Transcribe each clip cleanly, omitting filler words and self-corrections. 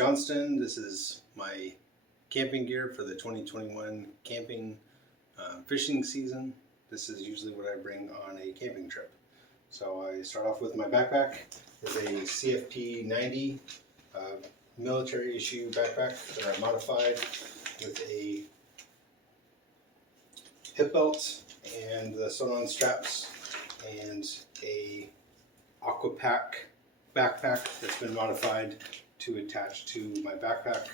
Johnston. This is my camping gear for the 2021 camping fishing season. This is usually what I bring on a camping trip. So I start off with my backpack. It's a CFP 90 military issue backpack that I modified with a hip belt and the sewn-on straps and a aqua pack backpack that's been modified to attach to my backpack,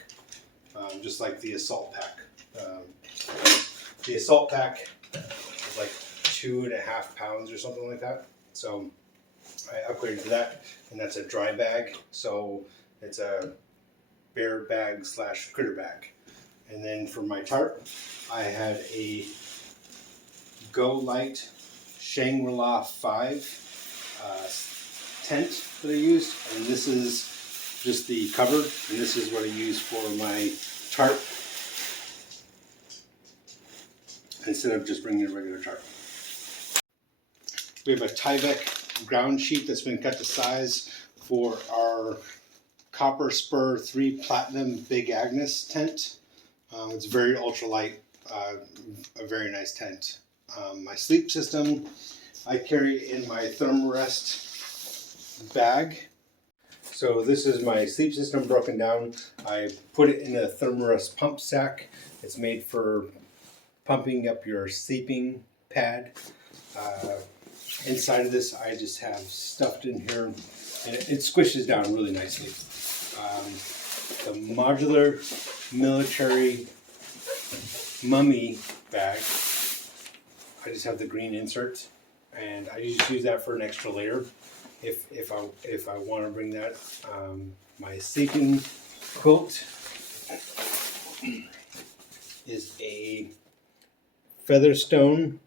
just like the assault pack. The assault pack is like 2.5 pounds or something like that. So I upgraded to that, and that's a dry bag. So it's a bear bag / critter bag. And then for my tarp, I had a Go Light Shangri-La 5 tent that I used, and this is just the cover, and this is what I use for my tarp instead of just bringing a regular tarp. We have a Tyvek ground sheet that's been cut to size for our Copper Spur 3 Platinum Big Agnes tent. It's very ultralight, a very nice tent. My sleep system I carry in my Thermarest bag. So this is my sleep system broken down. I put it in a Thermarest pump sack. It's made for pumping up your sleeping pad. Inside of this, I just have stuffed in here, and it squishes down really nicely. The modular military mummy bag. I just have the green insert, and I just use that for an extra layer if I want to bring that. My sleeping quilt is a Featherstone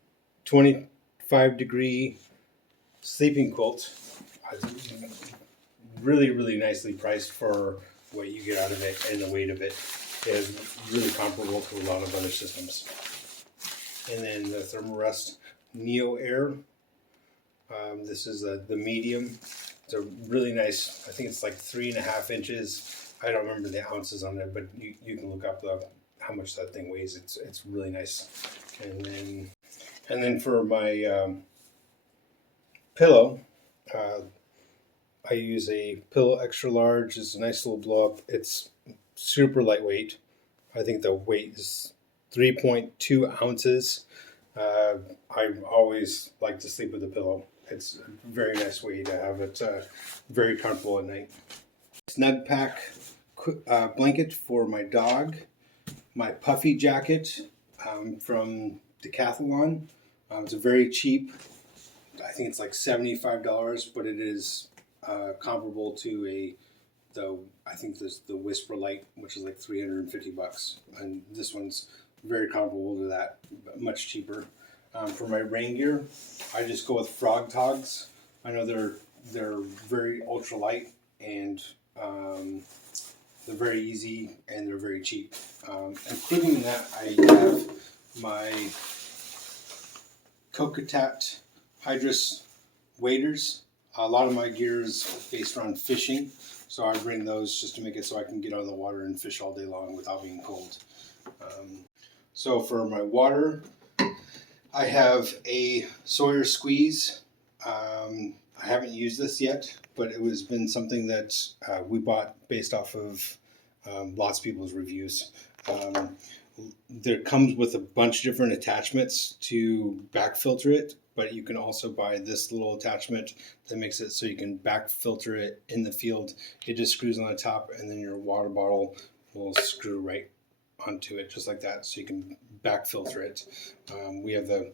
25-degree sleeping quilt. Really nicely priced for what you get out of it, and the weight of it is really comparable to a lot of other systems. And then the Thermarest Neo Air. This is the medium. It's a really nice, I think it's like 3.5 inches. I don't remember the ounces on it, but you can look up how much that thing weighs. It's really nice. And then for my pillow, I use a pillow extra large. It's a nice little blow up. It's super lightweight. I think the weight is 3.2 ounces. I always like to sleep with a pillow. It's a very nice way to have it very comfortable at night. Snug pack blanket for my dog. My puffy jacket from Decathlon. It's a very cheap. I think it's like $75, but it is comparable to I think there's the Whisper Light, which is like $350, and this one's very comparable to that, but much cheaper. For my rain gear, I just go with Frog Togs. I know they're very ultralight, and they're very easy, and they're very cheap. Including that, I have my Kokatat Hydrus waders. A lot of my gear is based around fishing, so I bring those just to make it so I can get on the water and fish all day long without being cold. So for my water, I have a Sawyer Squeeze. I haven't used this yet, but it has been something that we bought based off of lots of people's reviews. There comes with a bunch of different attachments to back filter it, but you can also buy this little attachment that makes it so you can back filter it in the field. It just screws on the top, and then your water bottle will screw right onto it just like that, so you can back filter it. We have the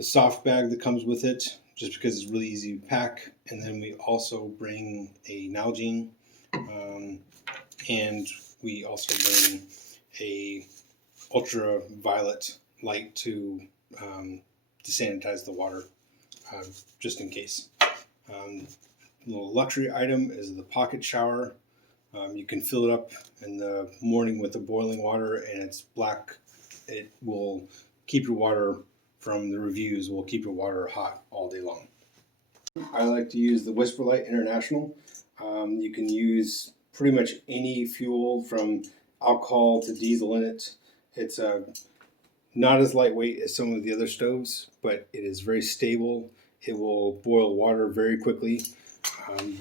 soft bag that comes with it, just because it's really easy to pack, and then we also bring a Nalgene, and we also bring a ultraviolet light to desanitize the water, just in case. Little luxury item is the pocket shower. You can fill it up in the morning with the boiling water, and it's black. It will keep your water, from the reviews, will keep your water hot all day long. I like to use the Whisper Light International. You can use pretty much any fuel from alcohol to diesel in it. It's not as lightweight as some of the other stoves, but it is very stable. It will boil water very quickly.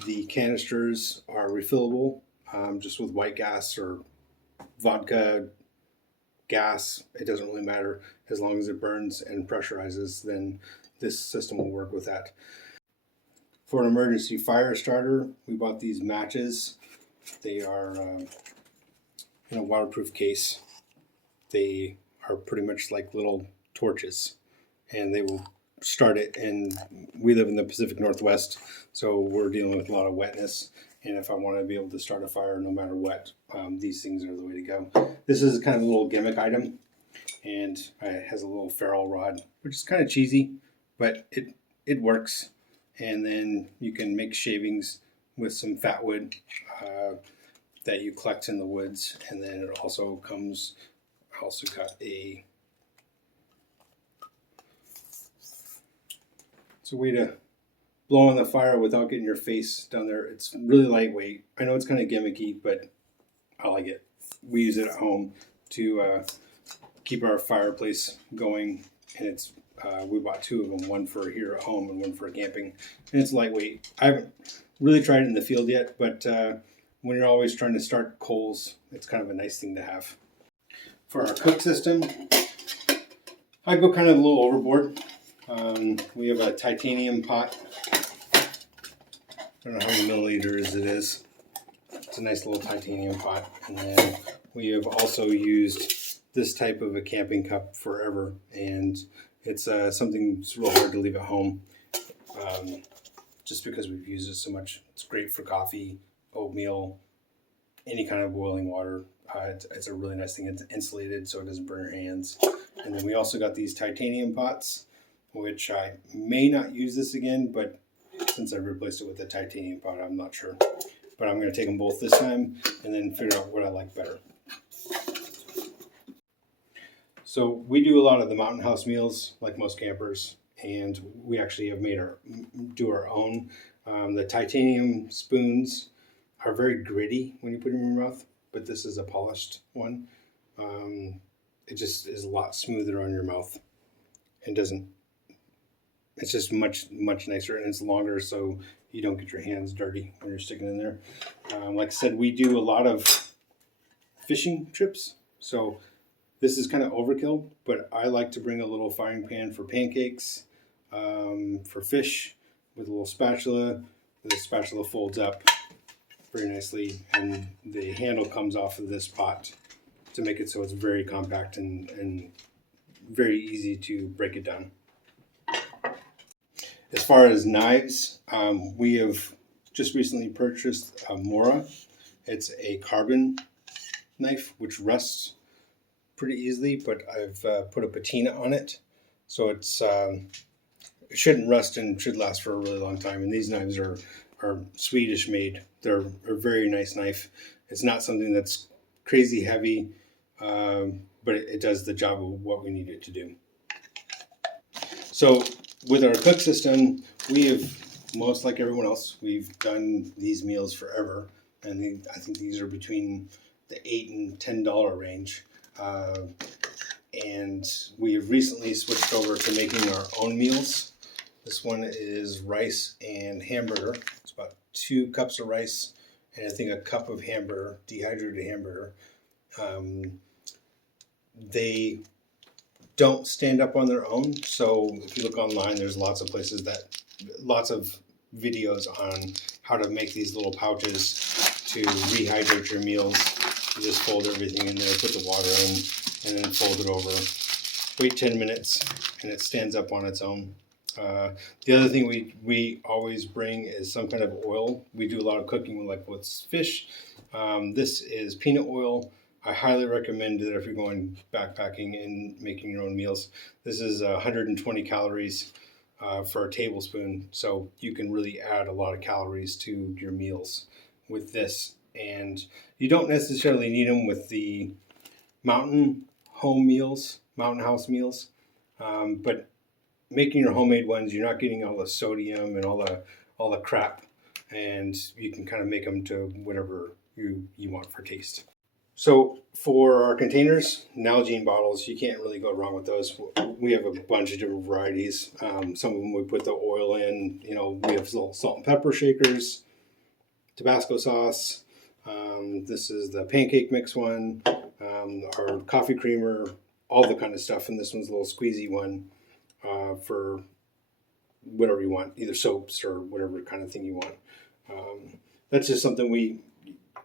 The canisters are refillable, just with white gas or vodka, gas. It doesn't really matter as long as it burns and pressurizes. Then this system will work with that. For an emergency fire starter, we bought these matches. They are in a waterproof case. They are pretty much like little torches, and they will start it. And we live in the Pacific Northwest, so we're dealing with a lot of wetness. And if I want to be able to start a fire no matter what, these things are the way to go. This is kind of a little gimmick item, and it has a little ferrule rod, which is kind of cheesy, but it works. And then you can make shavings with some fat wood that you collect in the woods. And then it also comes, I also got it's a way to blow on the fire without getting your face down there. It's really lightweight. I know it's kind of gimmicky, but I like it. We use it at home to keep our fireplace going, and it's we bought two of them, one for here at home and one for camping, and it's lightweight. I haven't really tried it in the field yet, but when you're always trying to start coals, it's kind of a nice thing to have. For our cook system, I go kind of a little overboard. We have a titanium pot. I don't know how many milliliters it is. It's a nice little titanium pot. And then we have also used this type of a camping cup forever, and it's something that's real hard to leave at home, just because we've used it so much. It's great for coffee, oatmeal, any kind of boiling water. It's a really nice thing. It's insulated so it doesn't burn your hands. And then we also got these titanium pots, which I may not use this again, but since I replaced it with a titanium pot, I'm not sure. But I'm going to take them both this time and then figure out what I like better. So we do a lot of the mountain house meals, like most campers, and we actually have do our own. The titanium spoons are very gritty when you put them in your mouth, but this is a polished one. It just is a lot smoother on your mouth. It's just much nicer, and it's longer, so you don't get your hands dirty when you're sticking in there. Like I said, we do a lot of fishing trips, so this is kind of overkill, but I like to bring a little frying pan for pancakes, for fish, with a little spatula. The spatula folds up very nicely, and the handle comes off of this pot to make it so it's very compact and very easy to break it down. As far as knives, we have just recently purchased a Mora. It's a carbon knife, which rusts pretty easily, but I've put a patina on it, so it shouldn't rust and should last for a really long time. And these knives are Swedish made. They're a very nice knife. It's not something that's crazy heavy, but it does the job of what we need it to do. So with our cook system, we have, most like everyone else, we've done these meals forever, and I think these are between the $8 and $10 range. And we have recently switched over to making our own meals. This one is rice and hamburger. It's about 2 cups of rice and I think a cup of hamburger, dehydrated hamburger. They don't stand up on their own. So if you look online, there's lots of videos on how to make these little pouches to rehydrate your meals. You just fold everything in there, put the water in, and then fold it over. Wait 10 minutes, and it stands up on its own. The other thing we always bring is some kind of oil. We do a lot of cooking with fish. This is peanut oil. I highly recommend that if you're going backpacking and making your own meals. This is 120 calories for a tablespoon, so you can really add a lot of calories to your meals with this. And you don't necessarily need them with the mountain house meals, but making your homemade ones, you're not getting all the sodium and all the crap, and you can kind of make them to whatever you want for taste. So for our containers, Nalgene bottles, you can't really go wrong with those. We have a bunch of different varieties. Some of them we put the oil in. We have little salt and pepper shakers, Tabasco sauce. This is the pancake mix one, our coffee creamer, all the kind of stuff. And this one's a little squeezy one for whatever you want, either soaps or whatever kind of thing you want. That's just something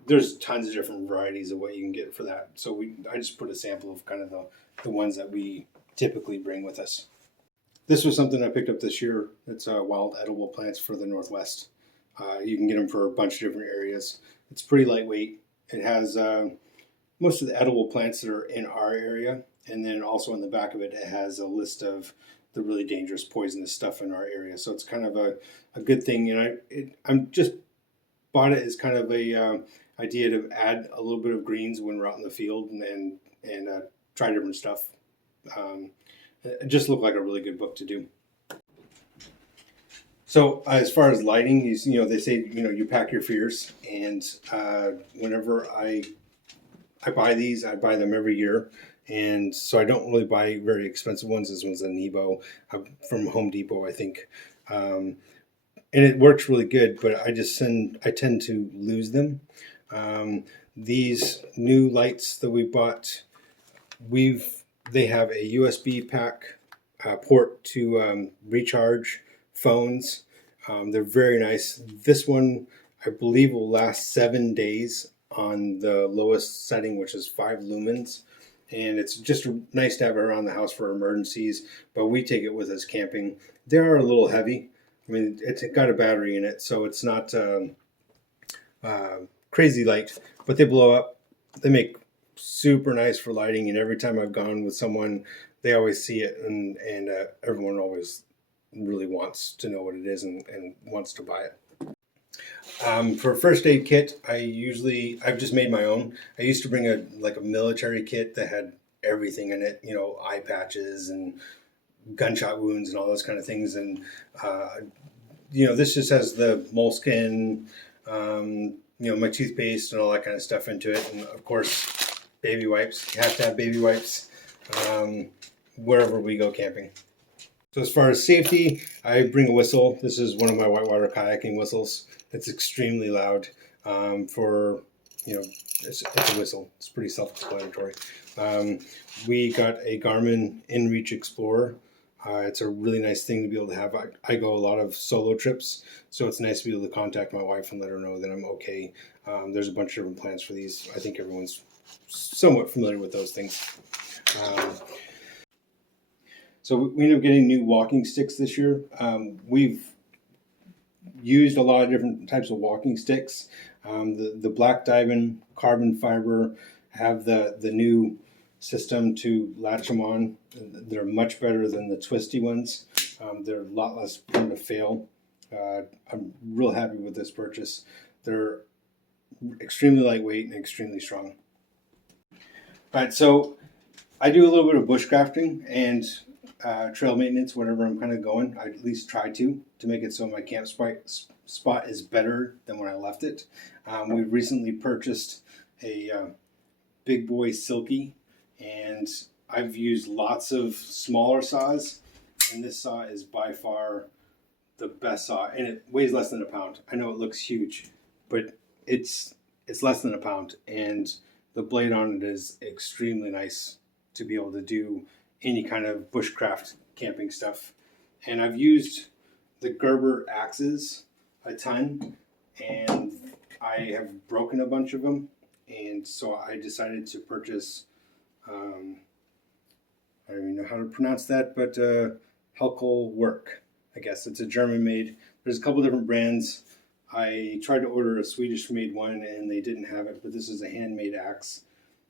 there's tons of different varieties of what you can get for that. So I just put a sample of kind of the ones that we typically bring with us. This was something I picked up this year. It's wild edible plants for the Northwest. You can get them for a bunch of different areas. It's pretty lightweight. It has most of the edible plants that are in our area. And then also in the back of it, it has a list of the really dangerous poisonous stuff in our area. So it's kind of a good thing. And I'm just bought it as kind of a idea to add a little bit of greens when we're out in the field and try different stuff. It just looked like a really good book to do. So as far as lighting, they say you pack your fears, and whenever I buy these, I buy them every year, and so I don't really buy very expensive ones. This one's a Nebo from Home Depot, I think. And it works really good, but I tend to lose them. These new lights that we bought, they have a USB pack port to recharge phones. They're very nice. This one, I believe, will last 7 days on the lowest setting, which is 5 lumens. And it's just nice to have it around the house for emergencies, but we take it with us camping. They are a little heavy. I mean, it's got a battery in it, so it's not crazy light, but they blow up. They make super nice for lighting, and every time I've gone with someone, they always see it, and everyone always really wants to know what it is and wants to buy it. For a first aid kit, I've just made my own. I used to bring a military kit that had everything in it, eye patches and gunshot wounds and all those kind of things. And, this just has the moleskin, my toothpaste and all that kind of stuff into it. And of course, baby wipes. You have to have baby wipes wherever we go camping. So as far as safety, I bring a whistle. This is one of my whitewater kayaking whistles. It's extremely loud it's a whistle. It's pretty self-explanatory. We got a Garmin InReach Explorer. It's a really nice thing to be able to have. I go a lot of solo trips, so it's nice to be able to contact my wife and let her know that I'm okay. There's a bunch of different plans for these. I think everyone's somewhat familiar with those things. So we ended up getting new walking sticks this year. We've used a lot of different types of walking sticks. The Black Diamond carbon fiber have the new system to latch them on. They're much better than the twisty ones. They're a lot less prone to fail. I'm real happy with this purchase. They're extremely lightweight and extremely strong. All right, so I do a little bit of bushcrafting and trail maintenance whenever I'm kind of going. I at least try to make it so my camp spot is better than when I left it. We recently purchased a Big Boy Silky, and I've used lots of smaller saws, and this saw is by far the best saw, and it weighs less than a pound. I know it looks huge, but it's less than a pound, and the blade on it is extremely nice to be able to do any kind of bushcraft camping stuff. And I've used the Gerber axes a ton, and I have broken a bunch of them, and so I decided to purchase I don't even know how to pronounce that, but Helkel Work, I guess. It's a German made. There's a couple different brands. I tried to order a Swedish made one and they didn't have it, but this is a handmade axe,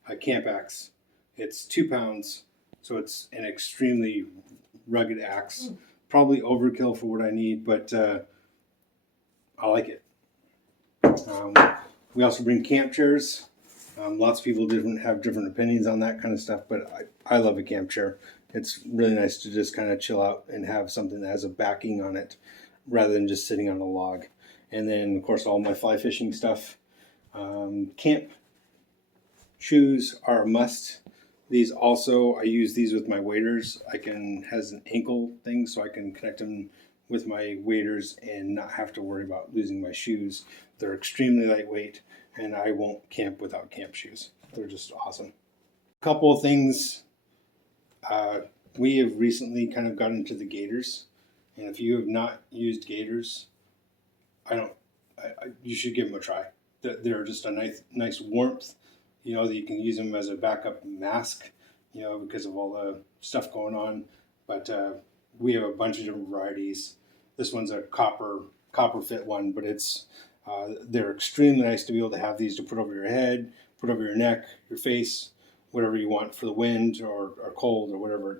a camp axe. It's 2 pounds, so it's an extremely rugged axe. Probably overkill for what I need, but I like it. We also bring camp chairs. Lots of people have different opinions on that kind of stuff, but I love a camp chair. It's really nice to just kind of chill out and have something that has a backing on it rather than just sitting on a log. And then, of course, all my fly fishing stuff. Camp shoes are a must. These also, I use these with my waders. Has an ankle thing so I can connect them with my waders and not have to worry about losing my shoes. They're extremely lightweight and I won't camp without camp shoes. They're just awesome. A couple of things. We have recently kind of got into the gaiters, and if you have not used gaiters, you should give them a try. They're just a nice warmth. That you can use them as a backup mask. Because of all the stuff going on. But we have a bunch of different varieties. This one's a copper fit one, but they're extremely nice to be able to have these to put over your head, put over your neck, your face, whatever you want for the wind or cold or whatever.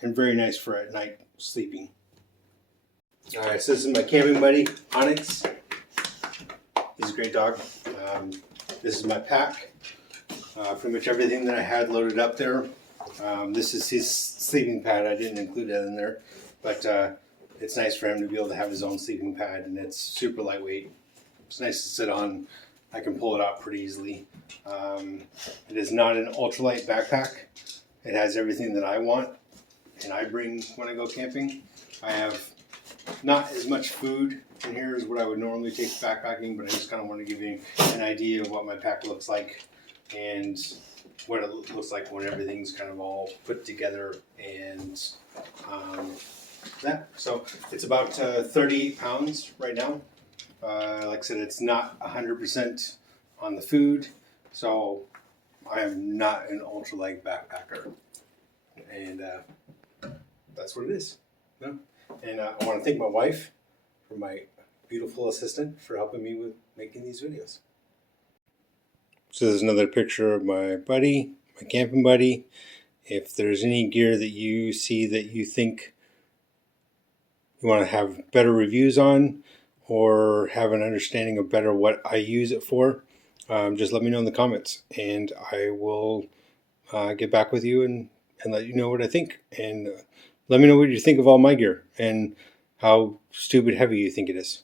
And very nice for at night sleeping. All right, so this is my camping buddy, Onyx. He's a great dog. This is my pack. Pretty much everything that I had loaded up there. This is his sleeping pad. I didn't include that in there, but it's nice for him to be able to have his own sleeping pad, and it's super lightweight. It's nice to sit on. I can pull it out pretty easily. It is not an ultralight backpack. It has everything that I want and I bring when I go camping. I have not as much food in here as what I would normally take backpacking, but I just kind of want to give you an idea of what my pack looks like and what it looks like when everything's kind of all put together and that. So it's about 38 pounds right now. Like I said, it's not 100% on the food, so I am not an ultralight backpacker, and that's what it is. Yeah. And I want to thank my wife, for my beautiful assistant, for helping me with making these videos. So there's another picture of my buddy, my camping buddy. If there's any gear that you see that you think you want to have better reviews on or have an understanding of better what I use it for, just let me know in the comments and I will get back with you and let you know what I think. And let me know what you think of all my gear and how stupid heavy you think it is.